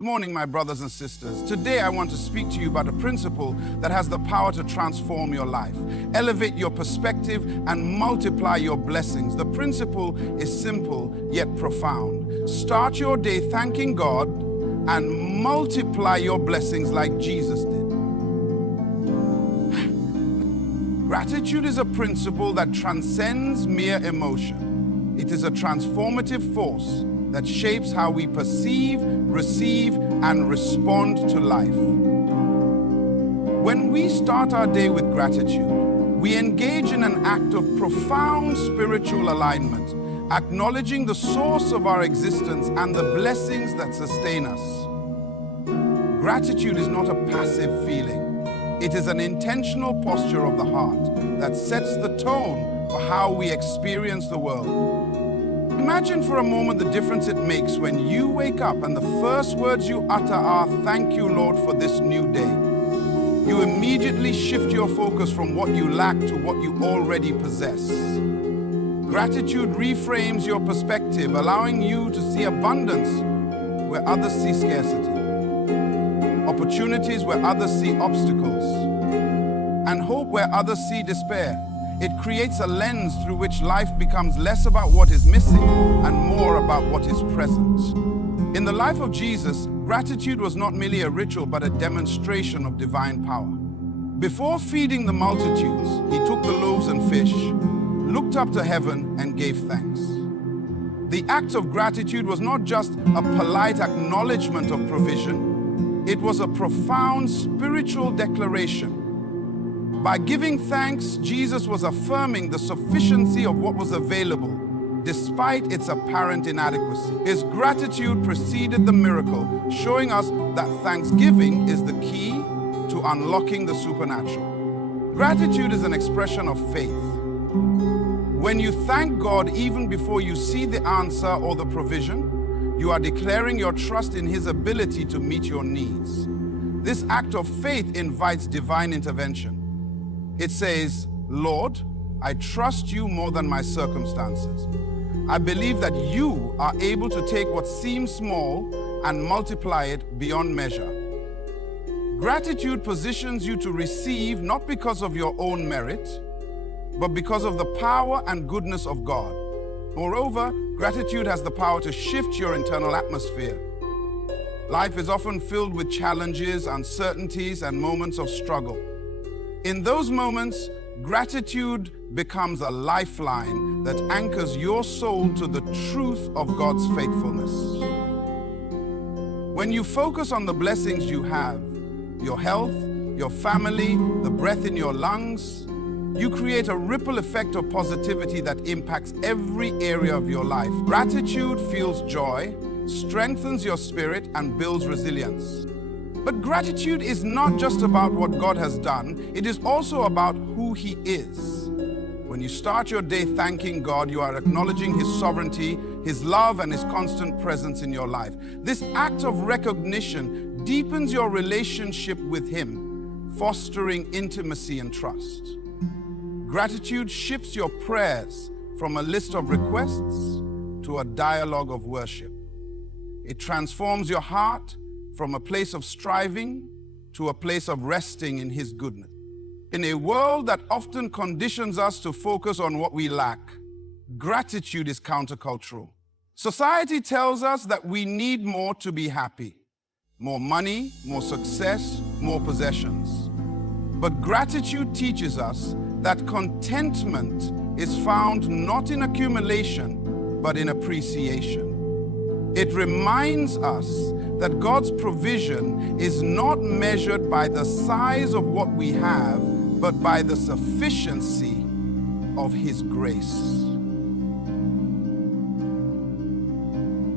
Good morning, my brothers and sisters. Today I want to speak to you about a principle that has the power to transform your life, elevate your perspective, and multiply your blessings. The principle is simple yet profound. Start your day thanking God and multiply your blessings like Jesus did. Gratitude is a principle that transcends mere emotion. It is a transformative force that shapes how we perceive, receive, and respond to life. When we start our day with gratitude, we engage in an act of profound spiritual alignment, acknowledging the source of our existence and the blessings that sustain us. Gratitude is not a passive feeling. It is an intentional posture of the heart that sets the tone for how we experience the world. Imagine for a moment the difference it makes when you wake up and the first words you utter are, "Thank you, Lord, for this new day." You immediately shift your focus from what you lack to what you already possess. Gratitude reframes your perspective, allowing you to see abundance where others see scarcity, opportunities where others see obstacles, and hope where others see despair. It creates a lens through which life becomes less about what is missing and more about what is present. In the life of Jesus, gratitude was not merely a ritual but a demonstration of divine power. Before feeding the multitudes, he took the loaves and fish, looked up to heaven, and gave thanks. The act of gratitude was not just a polite acknowledgement of provision, it was a profound spiritual declaration. By giving thanks, Jesus was affirming the sufficiency of what was available, despite its apparent inadequacy. His gratitude preceded the miracle, showing us that thanksgiving is the key to unlocking the supernatural. Gratitude is an expression of faith. When you thank God even before you see the answer or the provision, you are declaring your trust in His ability to meet your needs. This act of faith invites divine intervention. It says, "Lord, I trust you more than my circumstances. I believe that you are able to take what seems small and multiply it beyond measure." Gratitude positions you to receive not because of your own merit, but because of the power and goodness of God. Moreover, gratitude has the power to shift your internal atmosphere. Life is often filled with challenges, uncertainties, and moments of struggle. In those moments, gratitude becomes a lifeline that anchors your soul to the truth of God's faithfulness. When you focus on the blessings you have, your health, your family, the breath in your lungs, you create a ripple effect of positivity that impacts every area of your life. Gratitude fuels joy, strengthens your spirit, and builds resilience. But gratitude is not just about what God has done, it is also about who He is. When you start your day thanking God, you are acknowledging His sovereignty, His love, and His constant presence in your life. This act of recognition deepens your relationship with Him, fostering intimacy and trust. Gratitude shifts your prayers from a list of requests to a dialogue of worship. It transforms your heart from a place of striving to a place of resting in His goodness. In a world that often conditions us to focus on what we lack, gratitude is countercultural. Society tells us that we need more to be happy. More money, more success, more possessions. But gratitude teaches us that contentment is found not in accumulation, but in appreciation. It reminds us that God's provision is not measured by the size of what we have, but by the sufficiency of His grace.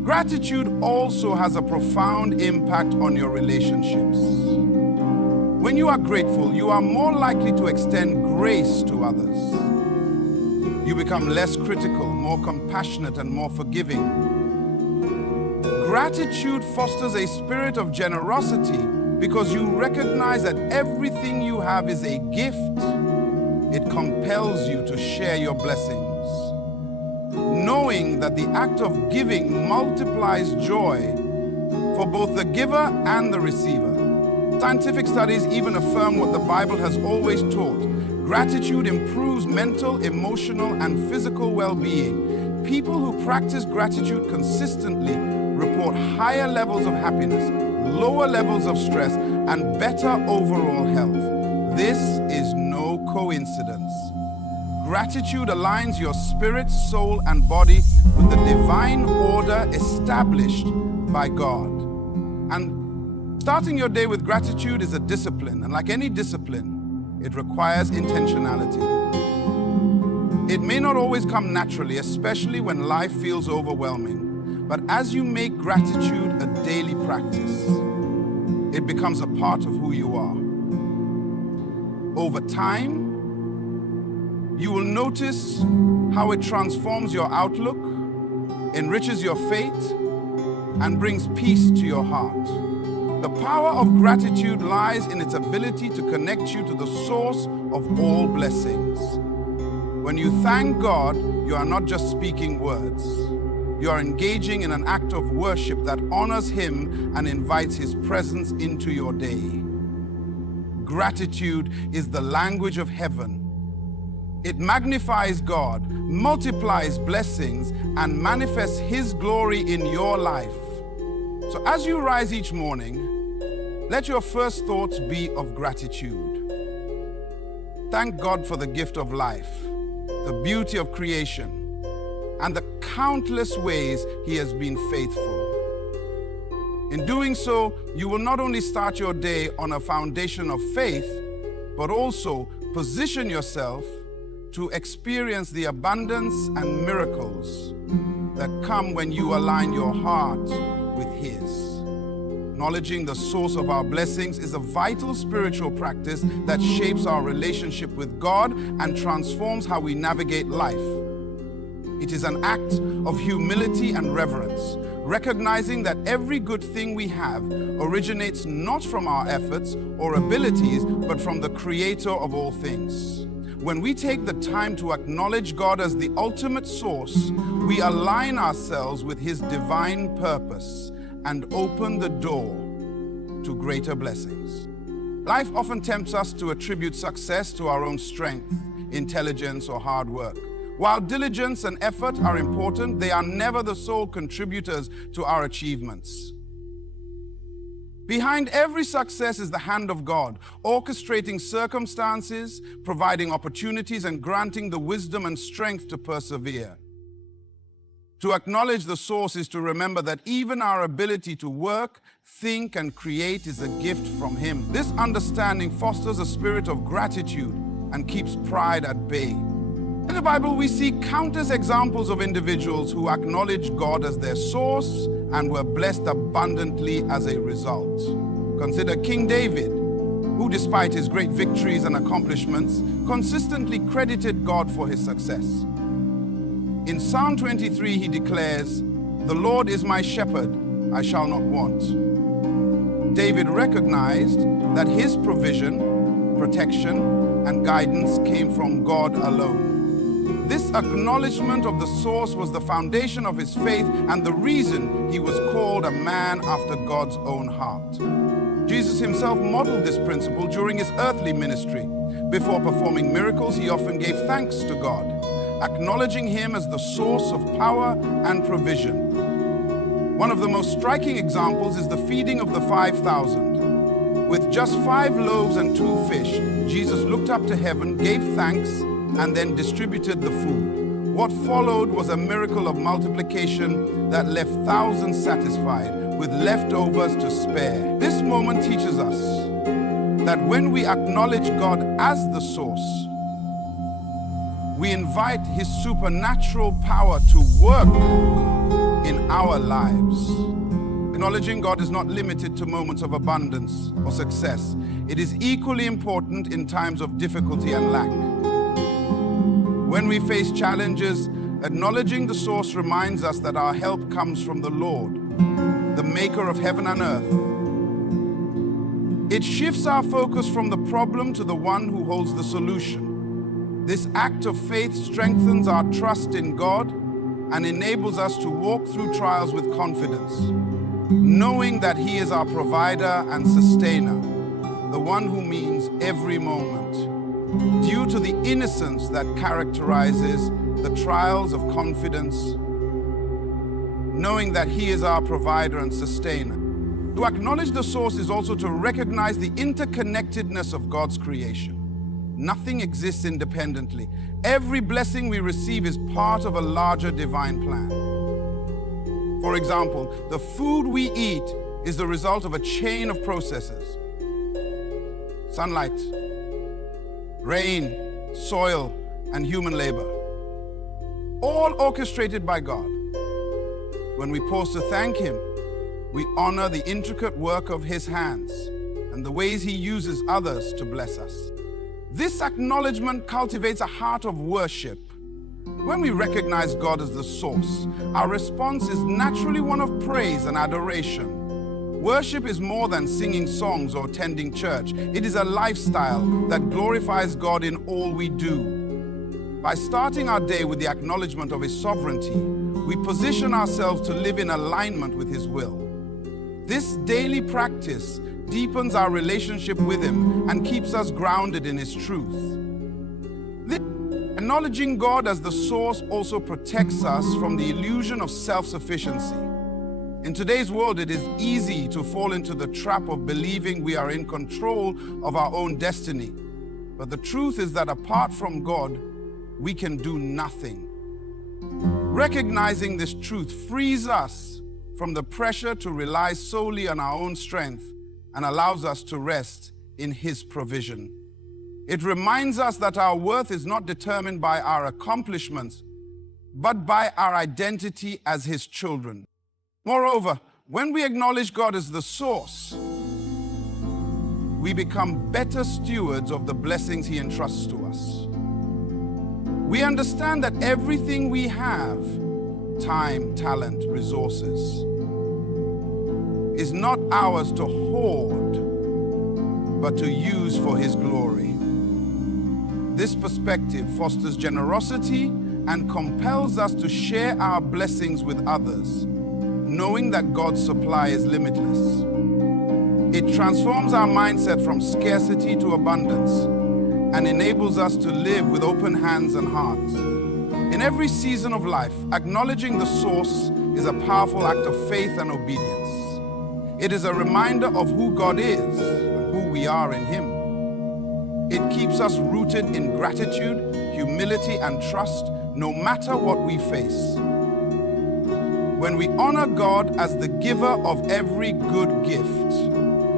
Gratitude also has a profound impact on your relationships. When you are grateful, you are more likely to extend grace to others. You become less critical, more compassionate, and more forgiving. Gratitude fosters a spirit of generosity because you recognize that everything you have is a gift. It compels you to share your blessings. Knowing that the act of giving multiplies joy for both the giver and the receiver. Scientific studies even affirm what the Bible has always taught. Gratitude improves mental, emotional, and physical well-being. People who practice gratitude consistently report higher levels of happiness, lower levels of stress, and better overall health. This is no coincidence. Gratitude aligns your spirit, soul, and body with the divine order established by God. And starting your day with gratitude is a discipline, and like any discipline, it requires intentionality. It may not always come naturally, especially when life feels overwhelming, but as you make gratitude a daily practice, it becomes a part of who you are. Over time, you will notice how it transforms your outlook, enriches your faith, and brings peace to your heart. The power of gratitude lies in its ability to connect you to the source of all blessings. When you thank God, you are not just speaking words. You are engaging in an act of worship that honors Him and invites His presence into your day. Gratitude is the language of heaven. It magnifies God, multiplies blessings, and manifests His glory in your life. So as you rise each morning, let your first thoughts be of gratitude. Thank God for the gift of life, the beauty of creation, and the countless ways He has been faithful. In doing so, you will not only start your day on a foundation of faith, but also position yourself to experience the abundance and miracles that come when you align your heart with His. Acknowledging the source of our blessings is a vital spiritual practice that shapes our relationship with God and transforms how we navigate life. It is an act of humility and reverence, recognizing that every good thing we have originates not from our efforts or abilities, but from the Creator of all things. When we take the time to acknowledge God as the ultimate source, we align ourselves with His divine purpose and open the door to greater blessings. Life often tempts us to attribute success to our own strength, intelligence, or hard work. While diligence and effort are important, they are never the sole contributors to our achievements. Behind every success is the hand of God, orchestrating circumstances, providing opportunities, and granting the wisdom and strength to persevere. To acknowledge the source is to remember that even our ability to work, think, and create is a gift from Him. This understanding fosters a spirit of gratitude and keeps pride at bay. In the Bible, we see countless examples of individuals who acknowledged God as their source and were blessed abundantly as a result. Consider King David, who despite his great victories and accomplishments, consistently credited God for his success. In Psalm 23, he declares, "The Lord is my shepherd, I shall not want." David recognized that his provision, protection, and guidance came from God alone. This acknowledgement of the source was the foundation of his faith and the reason he was called a man after God's own heart. Jesus himself modeled this principle during his earthly ministry. Before performing miracles, he often gave thanks to God, acknowledging Him as the source of power and provision. One of the most striking examples is the feeding of the 5,000. With just 5 loaves and 2 fish, Jesus looked up to heaven, gave thanks, and then distributed the food. What followed was a miracle of multiplication that left thousands satisfied, with leftovers to spare. This moment teaches us that when we acknowledge God as the source, we invite His supernatural power to work in our lives. Acknowledging God is not limited to moments of abundance or success. It is equally important in times of difficulty and lack. When we face challenges, acknowledging the source reminds us that our help comes from the Lord, the maker of heaven and earth. It shifts our focus from the problem to the one who holds the solution. This act of faith strengthens our trust in God and enables us to walk through trials with confidence. knowing that He is our provider and sustainer, the one who means every moment, due to the innocence that characterizes the trials of confidence, knowing that He is our provider and sustainer. To acknowledge the source is also to recognize the interconnectedness of God's creation. Nothing exists independently. Every blessing we receive is part of a larger divine plan. For example, the food we eat is the result of a chain of processes. Sunlight, rain, soil, and human labor, all orchestrated by God. When we pause to thank Him, we honor the intricate work of His hands and the ways He uses others to bless us. This acknowledgement cultivates a heart of worship. When we recognize God as the source, our response is naturally one of praise and adoration. Worship is more than singing songs or attending church. It is a lifestyle that glorifies God in all we do. By starting our day with the acknowledgement of His sovereignty, we position ourselves to live in alignment with His will. This daily practice deepens our relationship with Him and keeps us grounded in His truth. Acknowledging God as the source also protects us from the illusion of self-sufficiency. In today's world, it is easy to fall into the trap of believing we are in control of our own destiny. But the truth is that apart from God, we can do nothing. Recognizing this truth frees us from the pressure to rely solely on our own strength and allows us to rest in His provision. It reminds us that our worth is not determined by our accomplishments, but by our identity as His children. Moreover, when we acknowledge God as the source, we become better stewards of the blessings He entrusts to us. We understand that everything we have, time, talent, resources, is not ours to hoard, but to use for His glory. This perspective fosters generosity and compels us to share our blessings with others, knowing that God's supply is limitless. It transforms our mindset from scarcity to abundance and enables us to live with open hands and hearts. In every season of life, acknowledging the source is a powerful act of faith and obedience. It is a reminder of who God is and who we are in Him. It keeps us rooted in gratitude, humility, and trust, no matter what we face. When we honor God as the giver of every good gift,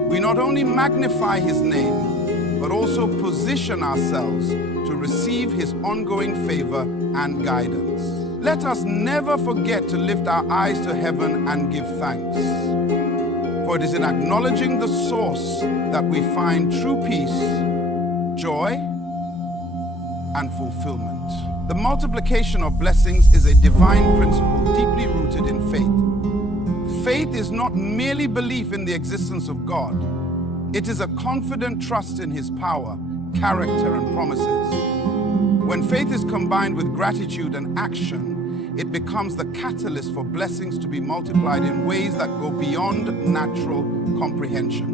we not only magnify His name, but also position ourselves to receive His ongoing favor and guidance. Let us never forget to lift our eyes to heaven and give thanks. For it is in acknowledging the source that we find true peace, joy, and fulfillment. The multiplication of blessings is a divine principle deeply rooted in faith. Faith is not merely belief in the existence of God. It is a confident trust in His power, character, and promises. When faith is combined with gratitude and action, it becomes the catalyst for blessings to be multiplied in ways that go beyond natural comprehension.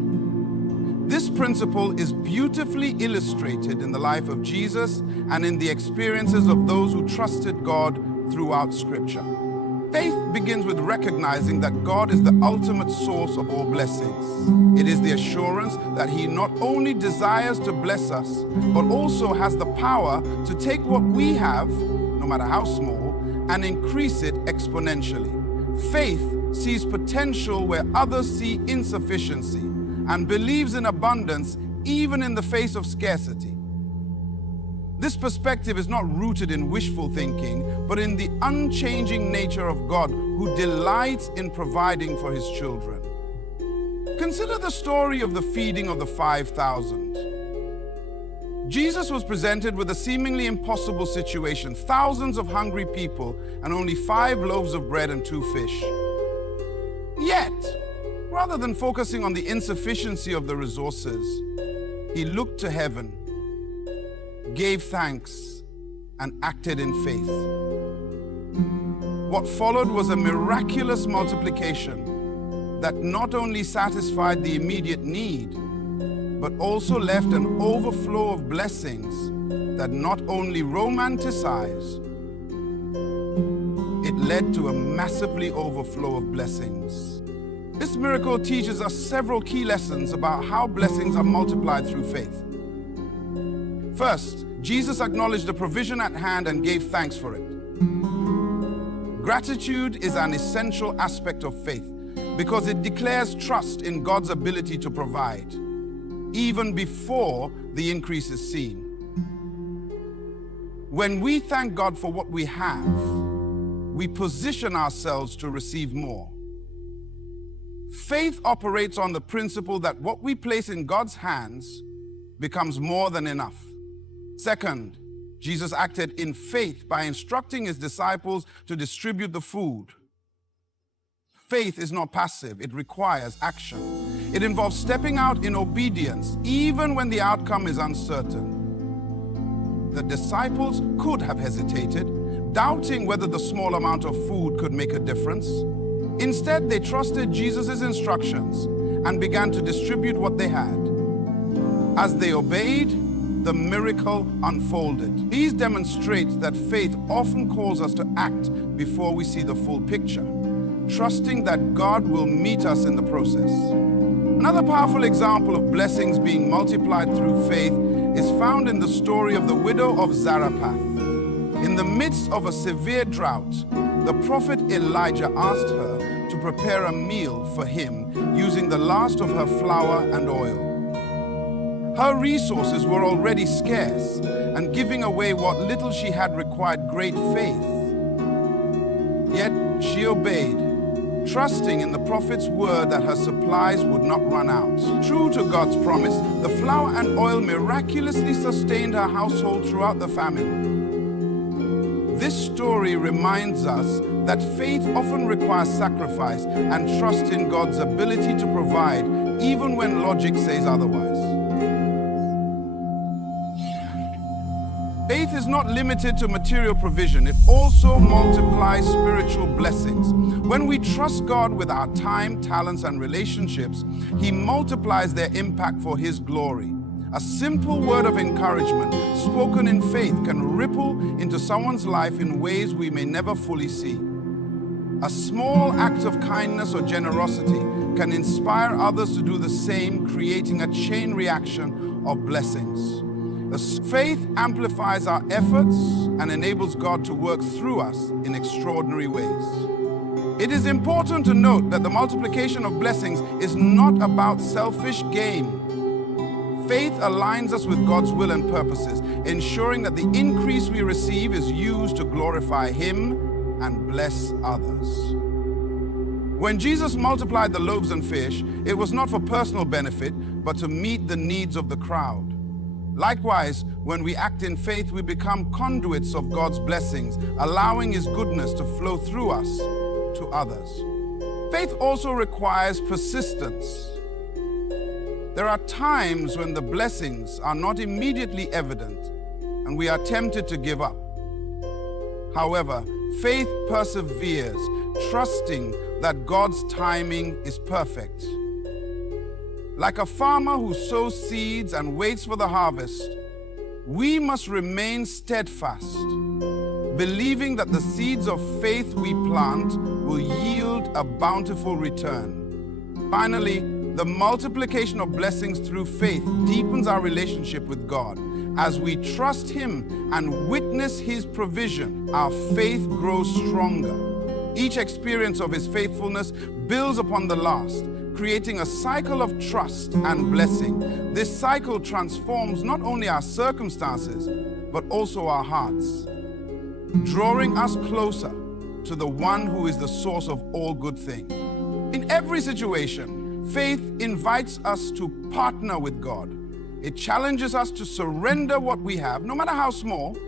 This principle is beautifully illustrated in the life of Jesus and in the experiences of those who trusted God throughout Scripture. Faith begins with recognizing that God is the ultimate source of all blessings. It is the assurance that He not only desires to bless us, but also has the power to take what we have, no matter how small, and increase it exponentially. Faith sees potential where others see insufficiency and believes in abundance even in the face of scarcity. This perspective is not rooted in wishful thinking, but in the unchanging nature of God, who delights in providing for His children. Consider the story of the feeding of the 5,000. Jesus was presented with a seemingly impossible situation: thousands of hungry people and only 5 loaves of bread and 2 fish. Yet, rather than focusing on the insufficiency of the resources, He looked to heaven, gave thanks, and acted in faith. What followed was a miraculous multiplication. that not only satisfied the immediate need, but also left an overflow of blessings that not only romanticize, it led to a massively overflow of blessings. This miracle teaches us several key lessons about how blessings are multiplied through faith. First, Jesus acknowledged the provision at hand and gave thanks for it. Gratitude is an essential aspect of faith because it declares trust in God's ability to provide, even before the increase is seen. When we thank God for what we have, we position ourselves to receive more. Faith operates on the principle that what we place in God's hands becomes more than enough. Second, Jesus acted in faith by instructing his disciples to distribute the food. Faith is not passive, it requires action. It involves stepping out in obedience, even when the outcome is uncertain. The disciples could have hesitated, doubting whether the small amount of food could make a difference. Instead, they trusted Jesus' instructions and began to distribute what they had. As they obeyed, the miracle unfolded. These demonstrate that faith often calls us to act before we see the full picture, trusting that God will meet us in the process. Another powerful example of blessings being multiplied through faith is found in the story of the widow of Zarephath. In the midst of a severe drought, the prophet Elijah asked her to prepare a meal for him using the last of her flour and oil. Her resources were already scarce, and giving away what little she had required great faith. Yet she obeyed, trusting in the prophet's word that her supplies would not run out. True to God's promise, the flour and oil miraculously sustained her household throughout the famine. This story reminds us that faith often requires sacrifice and trust in God's ability to provide, even when logic says otherwise. Faith is not limited to material provision. It also multiplies spiritual blessings. When we trust God with our time, talents, and relationships, He multiplies their impact for His glory. A simple word of encouragement spoken in faith can ripple into someone's life in ways we may never fully see. A small act of kindness or generosity can inspire others to do the same, creating a chain reaction of blessings. Faith amplifies our efforts and enables God to work through us in extraordinary ways. It is important to note that the multiplication of blessings is not about selfish gain. Faith aligns us with God's will and purposes, ensuring that the increase we receive is used to glorify Him and bless others. When Jesus multiplied the loaves and fish, it was not for personal benefit, but to meet the needs of the crowd. Likewise, when we act in faith, we become conduits of God's blessings, allowing His goodness to flow through us to others. Faith also requires persistence. There are times when the blessings are not immediately evident, and we are tempted to give up. However, faith perseveres, trusting that God's timing is perfect. Like a farmer who sows seeds and waits for the harvest, we must remain steadfast, believing that the seeds of faith we plant will yield a bountiful return. Finally, the multiplication of blessings through faith deepens our relationship with God. As we trust Him and witness His provision, our faith grows stronger. Each experience of His faithfulness builds upon the last, creating a cycle of trust and blessing. This cycle transforms not only our circumstances, but also our hearts, drawing us closer to the one who is the source of all good things. In every situation, faith invites us to partner with God. It challenges us to surrender what we have, no matter how small,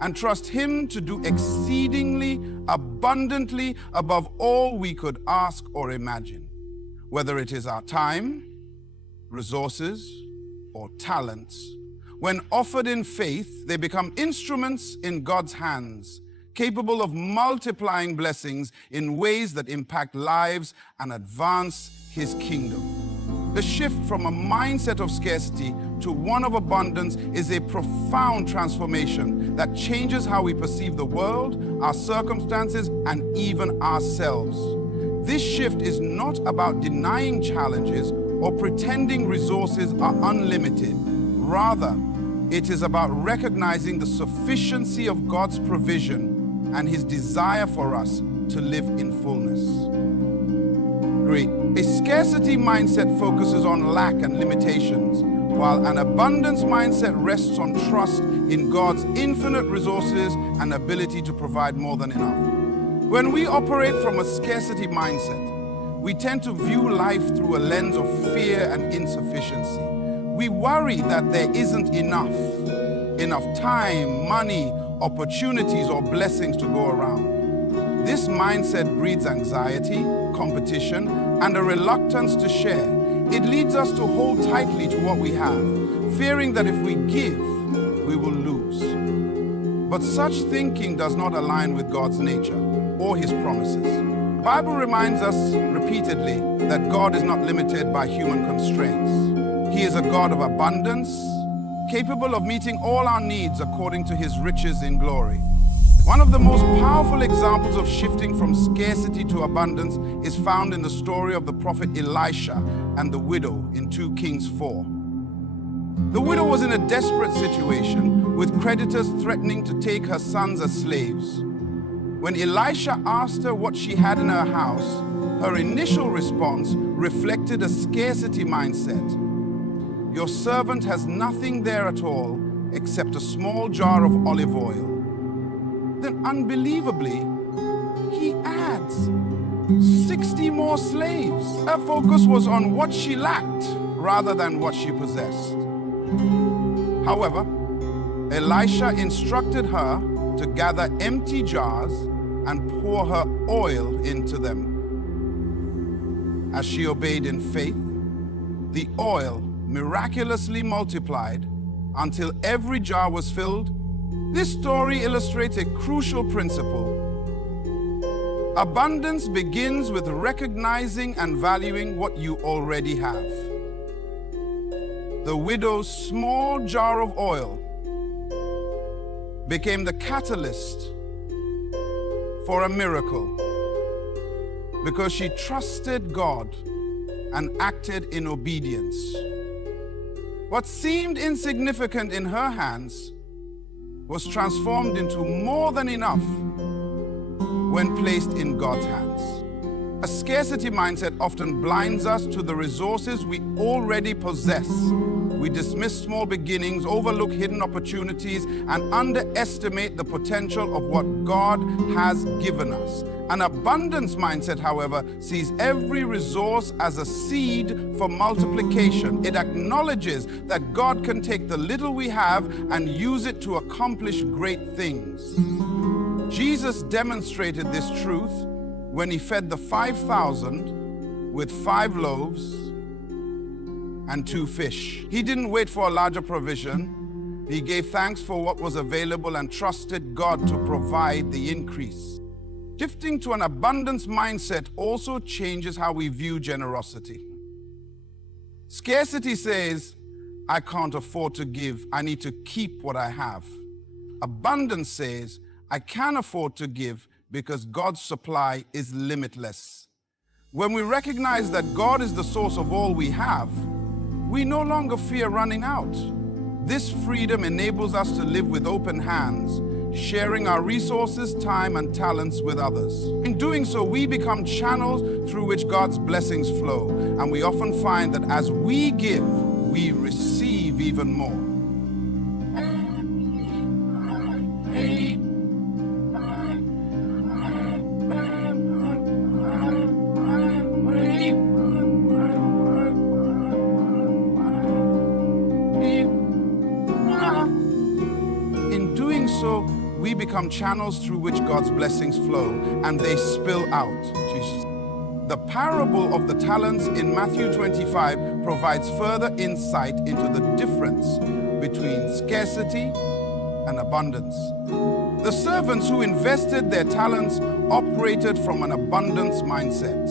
and trust Him to do exceedingly abundantly above all we could ask or imagine. Whether it is our time, resources, or talents, when offered in faith, they become instruments in God's hands, capable of multiplying blessings in ways that impact lives and advance his kingdom. The shift from a mindset of scarcity to one of abundance is a profound transformation that changes how we perceive the world, our circumstances, and even ourselves. This shift is not about denying challenges or pretending resources are unlimited. Rather, it is about recognizing the sufficiency of God's provision and his desire for us to live in fullness. Great. A scarcity mindset focuses on lack and limitations, while an abundance mindset rests on trust in God's infinite resources and ability to provide more than enough. When we operate from a scarcity mindset, we tend to view life through a lens of fear and insufficiency. We worry that there isn't enough time, money, opportunities, or blessings to go around. This mindset breeds anxiety, competition, and a reluctance to share. It leads us to hold tightly to what we have, fearing that if we give, we will lose. But such thinking does not align with God's nature or his promises. The Bible reminds us repeatedly that God is not limited by human constraints. He is a God of abundance, capable of meeting all our needs according to his riches in glory. One of the most powerful examples of shifting from scarcity to abundance is found in the story of the prophet Elisha and the widow in 2 Kings 4. The widow was in a desperate situation, with creditors threatening to take her sons as slaves. When Elisha asked her what she had in her house, her initial response reflected a scarcity mindset. "Your servant has nothing there at all except a small jar of olive oil." Then unbelievably, he adds 60 more slaves. Her focus was on what she lacked rather than what she possessed. However, Elisha instructed her to gather empty jars and pour her oil into them. As she obeyed in faith, the oil miraculously multiplied until every jar was filled. This story illustrates a crucial principle. Abundance begins with recognizing and valuing what you already have. The widow's small jar of oil became the catalyst for a miracle because she trusted God and acted in obedience. What seemed insignificant in her hands was transformed into more than enough when placed in God's hands. A scarcity mindset often blinds us to the resources we already possess. We dismiss small beginnings, overlook hidden opportunities, and underestimate the potential of what God has given us. An abundance mindset, however, sees every resource as a seed for multiplication. It acknowledges that God can take the little we have and use it to accomplish great things. Jesus demonstrated this truth when he fed the 5,000 with 5 loaves and 2 fish. He didn't wait for a larger provision. He gave thanks for what was available and trusted God to provide the increase. Shifting to an abundance mindset also changes how we view generosity. Scarcity says, "I can't afford to give. I need to keep what I have." Abundance says, "I can afford to give because God's supply is limitless." When we recognize that God is the source of all we have, we no longer fear running out. This freedom enables us to live with open hands, sharing our resources, time, and talents with others. In doing so, we become channels through which God's blessings flow, and we often find that as we give, we receive even more. In doing so, we become channels through which God's blessings flow, and they spill out. Jesus. The parable of the talents in Matthew 25 provides further insight into the difference between scarcity and abundance. The servants who invested their talents operated from an abundance mindset.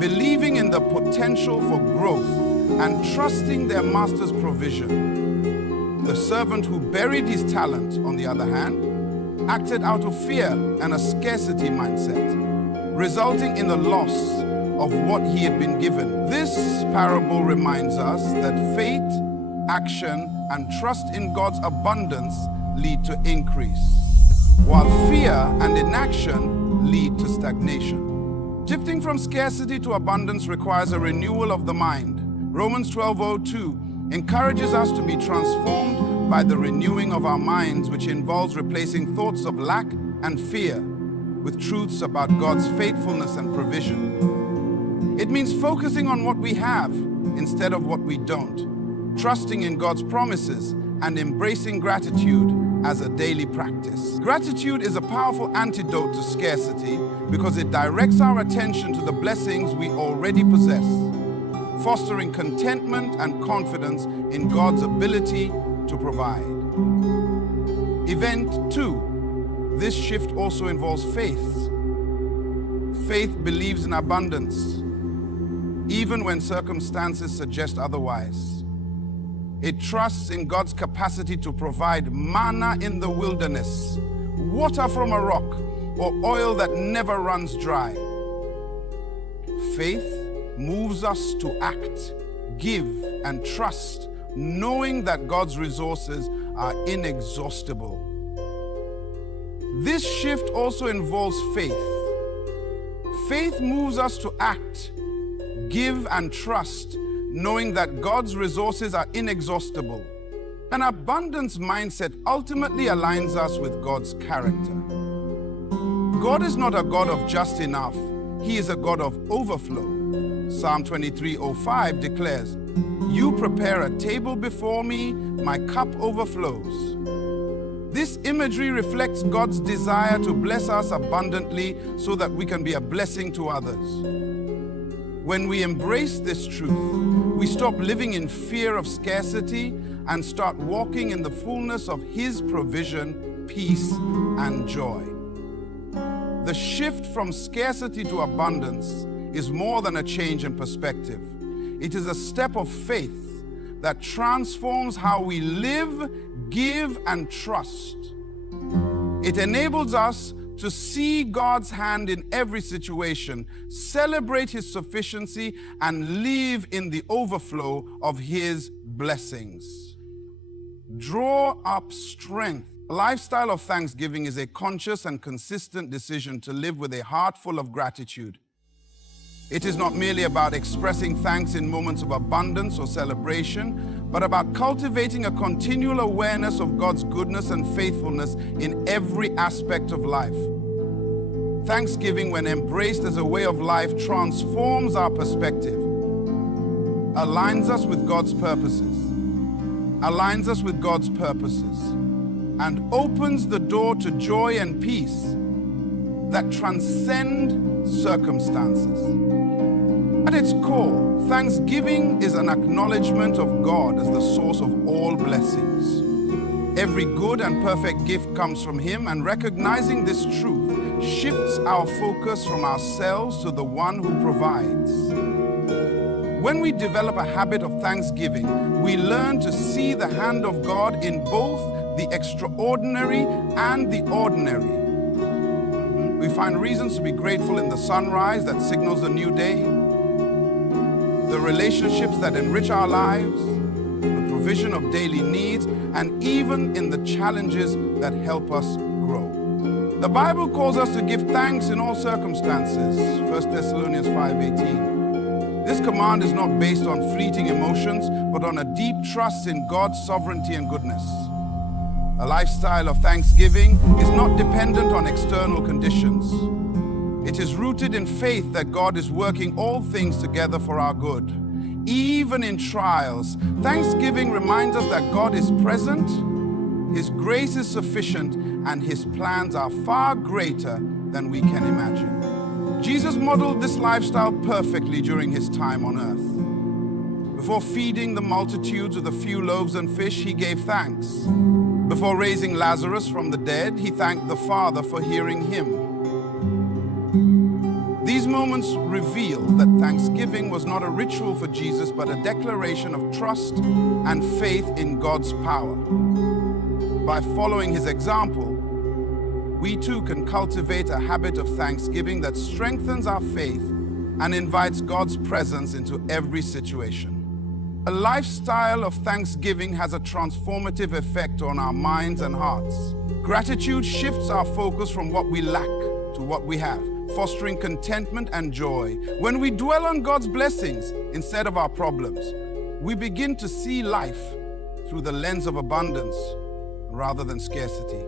believing in the potential for growth and trusting their master's provision. The servant who buried his talent, on the other hand, acted out of fear and a scarcity mindset, resulting in the loss of what he had been given. This parable reminds us that faith, action, and trust in God's abundance lead to increase, while fear and inaction lead to stagnation. Shifting from scarcity to abundance requires a renewal of the mind. Romans 12:2 encourages us to be transformed by the renewing of our minds, which involves replacing thoughts of lack and fear with truths about God's faithfulness and provision. It means focusing on what we have instead of what we don't, trusting in God's promises, and embracing gratitude as a daily practice. Gratitude is a powerful antidote to scarcity because it directs our attention to the blessings we already possess, fostering contentment and confidence in God's ability to provide. Event 2. This shift also involves faith. Faith believes in abundance, even when circumstances suggest otherwise. It trusts in God's capacity to provide manna in the wilderness, water from a rock, or oil that never runs dry. Faith moves us to act, give, and trust, knowing that God's resources are inexhaustible. This shift also involves faith. Faith moves us to act, give, and trust, knowing that God's resources are inexhaustible. An abundance mindset ultimately aligns us with God's character. God is not a God of just enough. He is a God of overflow. Psalm 23:5 declares, "You prepare a table before me, my cup overflows." This imagery reflects God's desire to bless us abundantly so that we can be a blessing to others. When we embrace this truth, we stop living in fear of scarcity and start walking in the fullness of His provision, peace, and joy. The shift from scarcity to abundance is more than a change in perspective. It is a step of faith that transforms how we live, give, and trust. It enables us to see God's hand in every situation, celebrate His sufficiency, and live in the overflow of His blessings. Draw up strength. A lifestyle of thanksgiving is a conscious and consistent decision to live with a heart full of gratitude. It is not merely about expressing thanks in moments of abundance or celebration, but about cultivating a continual awareness of God's goodness and faithfulness in every aspect of life. Thanksgiving, when embraced as a way of life, transforms our perspective, aligns us with God's purposes, and opens the door to joy and peace that transcend circumstances. At its core, thanksgiving is an acknowledgement of God as the source of all blessings. Every good and perfect gift comes from Him, and recognizing this truth shifts our focus from ourselves to the one who provides. When we develop a habit of thanksgiving, we learn to see the hand of God in both the extraordinary and the ordinary. We find reasons to be grateful in the sunrise that signals a new day, the relationships that enrich our lives, the provision of daily needs, and even in the challenges that help us grow. The Bible calls us to give thanks in all circumstances, 1 Thessalonians 5:18. This command is not based on fleeting emotions, but on a deep trust in God's sovereignty and goodness. A lifestyle of thanksgiving is not dependent on external conditions. It is rooted in faith that God is working all things together for our good. Even in trials, thanksgiving reminds us that God is present, His grace is sufficient, and His plans are far greater than we can imagine. Jesus modeled this lifestyle perfectly during His time on earth. Before feeding the multitudes with a few loaves and fish, He gave thanks. Before raising Lazarus from the dead, He thanked the Father for hearing him. These moments reveal that Thanksgiving was not a ritual for Jesus, but a declaration of trust and faith in God's power. By following his example, we too can cultivate a habit of thanksgiving that strengthens our faith and invites God's presence into every situation. A lifestyle of thanksgiving has a transformative effect on our minds and hearts. Gratitude shifts our focus from what we lack to what we have, fostering contentment and joy. When we dwell on God's blessings instead of our problems, we begin to see life through the lens of abundance rather than scarcity.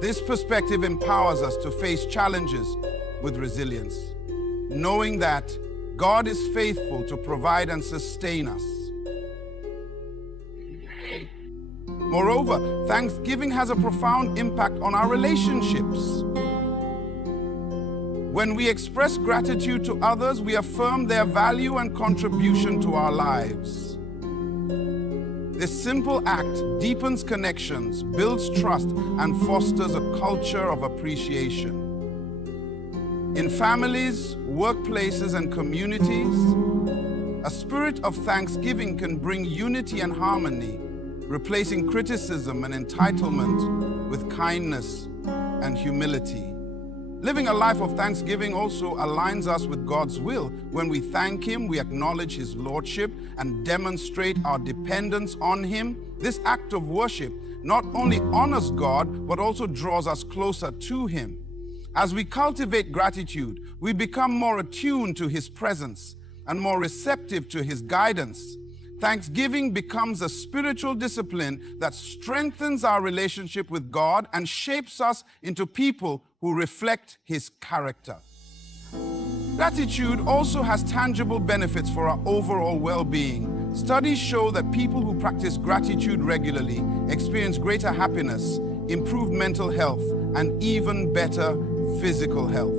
This perspective empowers us to face challenges with resilience, knowing that God is faithful to provide and sustain us. Moreover, Thanksgiving has a profound impact on our relationships. When we express gratitude to others, we affirm their value and contribution to our lives. This simple act deepens connections, builds trust, and fosters a culture of appreciation. In families, workplaces, and communities, a spirit of thanksgiving can bring unity and harmony, replacing criticism and entitlement with kindness and humility. Living a life of thanksgiving also aligns us with God's will. When we thank him, we acknowledge his lordship and demonstrate our dependence on him. This act of worship not only honors God, but also draws us closer to him. As we cultivate gratitude, we become more attuned to his presence and more receptive to his guidance. Thanksgiving becomes a spiritual discipline that strengthens our relationship with God and shapes us into people who reflect his character. Gratitude also has tangible benefits for our overall well-being. Studies show that people who practice gratitude regularly experience greater happiness, improved mental health, and even better physical health.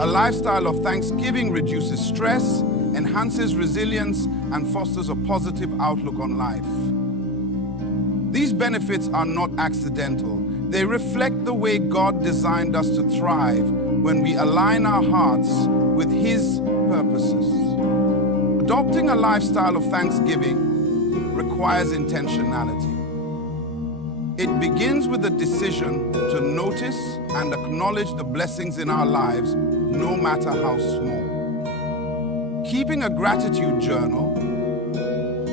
A lifestyle of thanksgiving reduces stress, enhances resilience, and fosters a positive outlook on life. These benefits are not accidental. They reflect the way God designed us to thrive when we align our hearts with his purposes. Adopting a lifestyle of thanksgiving requires intentionality. It begins with a decision to notice and acknowledge the blessings in our lives, no matter how small. Keeping a gratitude journal,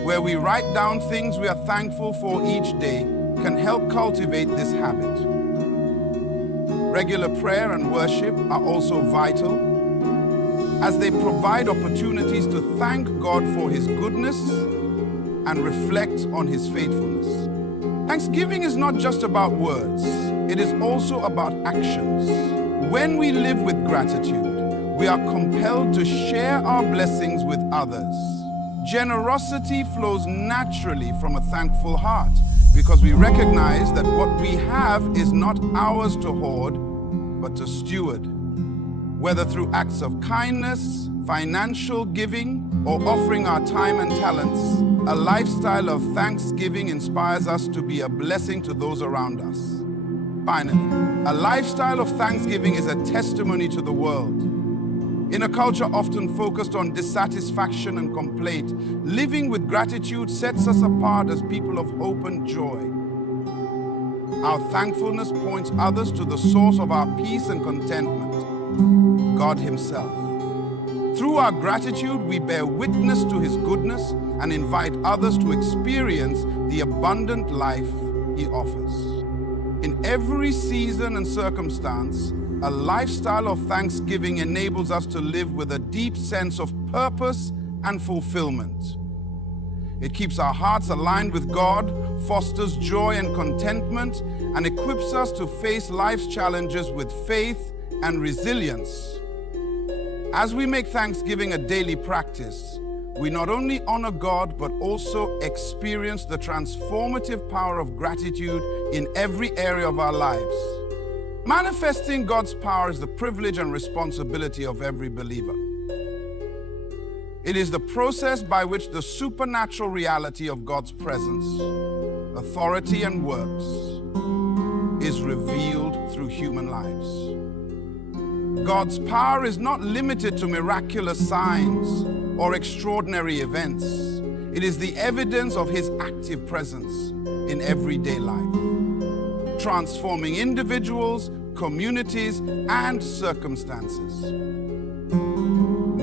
where we write down things we are thankful for each day, can help cultivate this habit. Regular prayer and worship are also vital, as they provide opportunities to thank God for his goodness and reflect on his faithfulness. Thanksgiving is not just about words, it is also about actions. When we live with gratitude, we are compelled to share our blessings with others. Generosity flows naturally from a thankful heart because we recognize that what we have is not ours to hoard, but to steward. Whether through acts of kindness, financial giving, or offering our time and talents, a lifestyle of thanksgiving inspires us to be a blessing to those around us. Finally, a lifestyle of thanksgiving is a testimony to the world. In a culture often focused on dissatisfaction and complaint, living with gratitude sets us apart as people of hope and joy. Our thankfulness points others to the source of our peace and contentment, God himself. Through our gratitude, we bear witness to his goodness and invite others to experience the abundant life he offers. In every season and circumstance, a lifestyle of thanksgiving enables us to live with a deep sense of purpose and fulfillment. It keeps our hearts aligned with God, fosters joy and contentment, and equips us to face life's challenges with faith and resilience. As we make Thanksgiving a daily practice, we not only honor God, but also experience the transformative power of gratitude in every area of our lives. Manifesting God's power is the privilege and responsibility of every believer. It is the process by which the supernatural reality of God's presence, authority, and works is revealed through human lives. God's power is not limited to miraculous signs or extraordinary events. It is the evidence of His active presence in everyday life, transforming individuals, communities, and circumstances.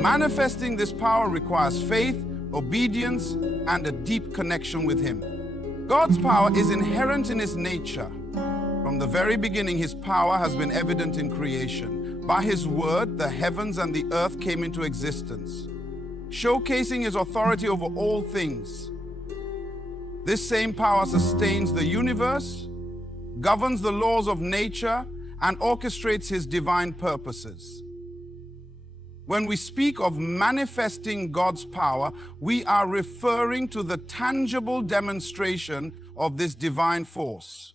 Manifesting this power requires faith, obedience, and a deep connection with Him. God's power is inherent in His nature. From the very beginning, His power has been evident in creation. By His word, the heavens and the earth came into existence, showcasing His authority over all things. This same power sustains the universe, governs the laws of nature, and orchestrates His divine purposes. When we speak of manifesting God's power, we are referring to the tangible demonstration of this divine force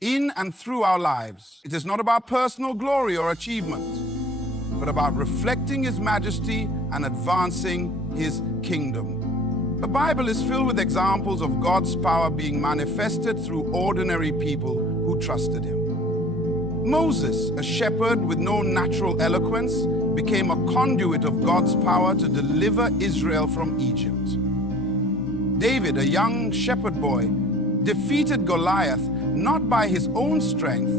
in and through our lives. It is not about personal glory or achievement, but about reflecting His majesty and advancing His kingdom. The Bible is filled with examples of God's power being manifested through ordinary people who trusted Him. Moses, a shepherd with no natural eloquence, became a conduit of God's power to deliver Israel from Egypt. David, a young shepherd boy, defeated Goliath not by his own strength,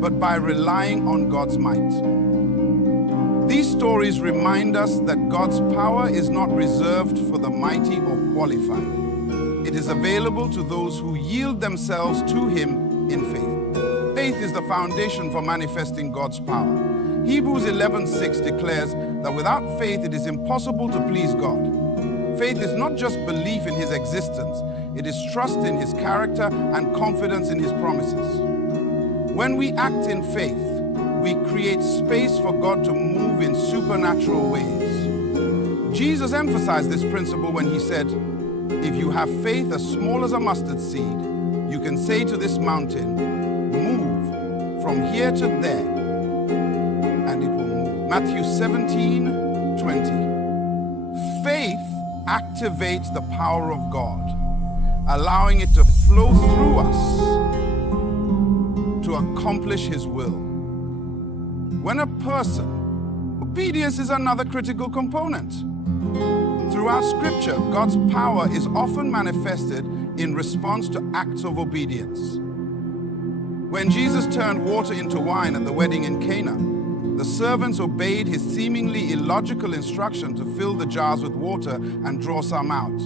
but by relying on God's might. These stories remind us that God's power is not reserved for the mighty or qualified. It is available to those who yield themselves to Him in faith. Faith is the foundation for manifesting God's power. Hebrews 11:6 declares that without faith it is impossible to please God. Faith is not just belief in His existence, it is trust in His character and confidence in His promises. When we act in faith, we create space for God to move in supernatural ways. Jesus emphasized this principle when He said, "If you have faith as small as a mustard seed, you can say to this mountain, 'Move from here to there,' and it will move." Matthew 17:20. Faith activates the power of God, allowing it to flow through us to accomplish His will. When a person, obedience is another critical component. Throughout Scripture, God's power is often manifested in response to acts of obedience. When Jesus turned water into wine at the wedding in Cana, the servants obeyed His seemingly illogical instruction to fill the jars with water and draw some out.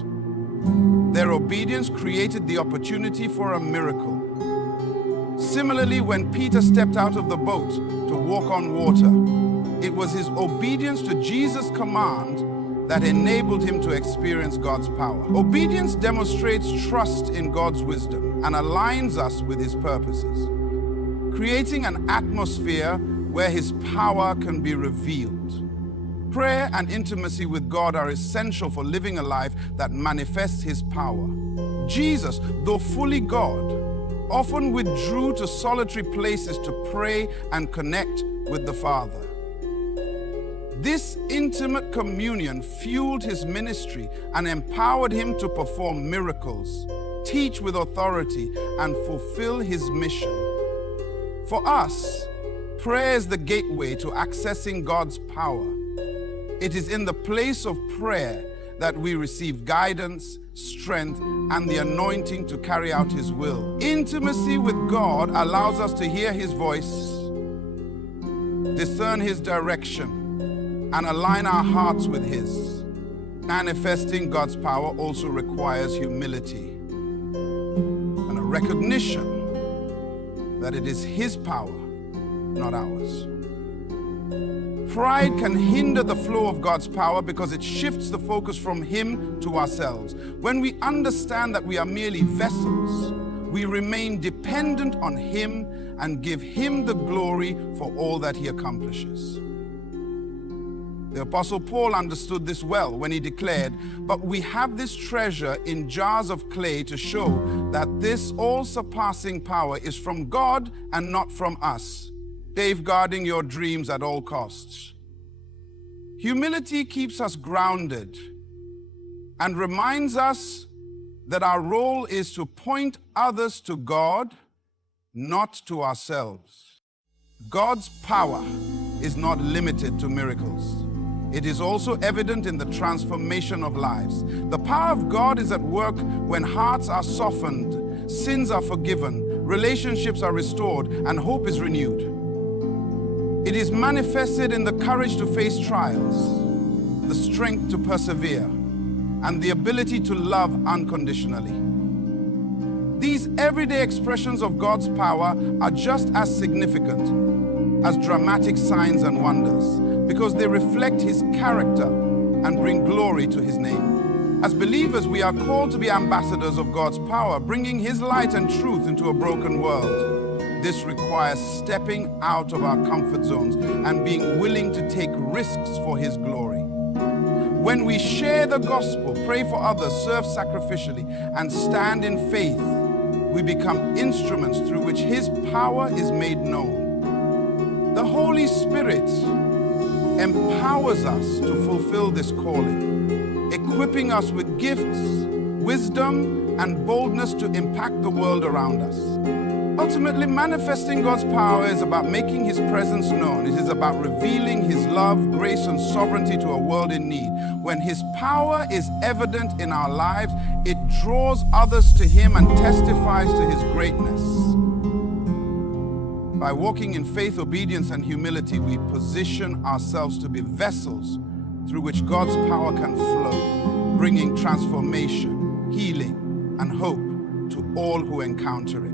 Their obedience created the opportunity for a miracle. Similarly, when Peter stepped out of the boat to walk on water, it was his obedience to Jesus' command that enabled him to experience God's power. Obedience demonstrates trust in God's wisdom and aligns us with His purposes, creating an atmosphere where His power can be revealed. Prayer and intimacy with God are essential for living a life that manifests His power. Jesus, though fully God, often withdrew to solitary places to pray and connect with the Father. This intimate communion fueled His ministry and empowered Him to perform miracles, teach with authority, and fulfill His mission. For us, prayer is the gateway to accessing God's power. It is in the place of prayer that we receive guidance, strength, and the anointing to carry out His will. Intimacy with God allows us to hear His voice, discern His direction, and align our hearts with His. Manifesting God's power also requires humility and a recognition that it is His power, not ours. Pride can hinder the flow of God's power because it shifts the focus from Him to ourselves. When we understand that we are merely vessels, we remain dependent on Him and give Him the glory for all that He accomplishes. The Apostle Paul understood this well when he declared, "But we have this treasure in jars of clay to show that this all-surpassing power is from God and not from us, safeguarding your dreams at all costs." Humility keeps us grounded and reminds us that our role is to point others to God, not to ourselves. God's power is not limited to miracles. It is also evident in the transformation of lives. The power of God is at work when hearts are softened, sins are forgiven, relationships are restored, and hope is renewed. It is manifested in the courage to face trials, the strength to persevere, and the ability to love unconditionally. These everyday expressions of God's power are just as significant as dramatic signs and wonders because they reflect His character and bring glory to His name. As believers, we are called to be ambassadors of God's power, bringing His light and truth into a broken world. This requires stepping out of our comfort zones and being willing to take risks for His glory. When we share the gospel, pray for others, serve sacrificially, and stand in faith, we become instruments through which His power is made known. The Holy Spirit empowers us to fulfill this calling, equipping us with gifts, wisdom, and boldness to impact the world around us. Ultimately, manifesting God's power is about making His presence known. It is about revealing His love, grace, and sovereignty to a world in need. When His power is evident in our lives, it draws others to Him and testifies to His greatness. By walking in faith, obedience, and humility, we position ourselves to be vessels through which God's power can flow, bringing transformation, healing, and hope to all who encounter it.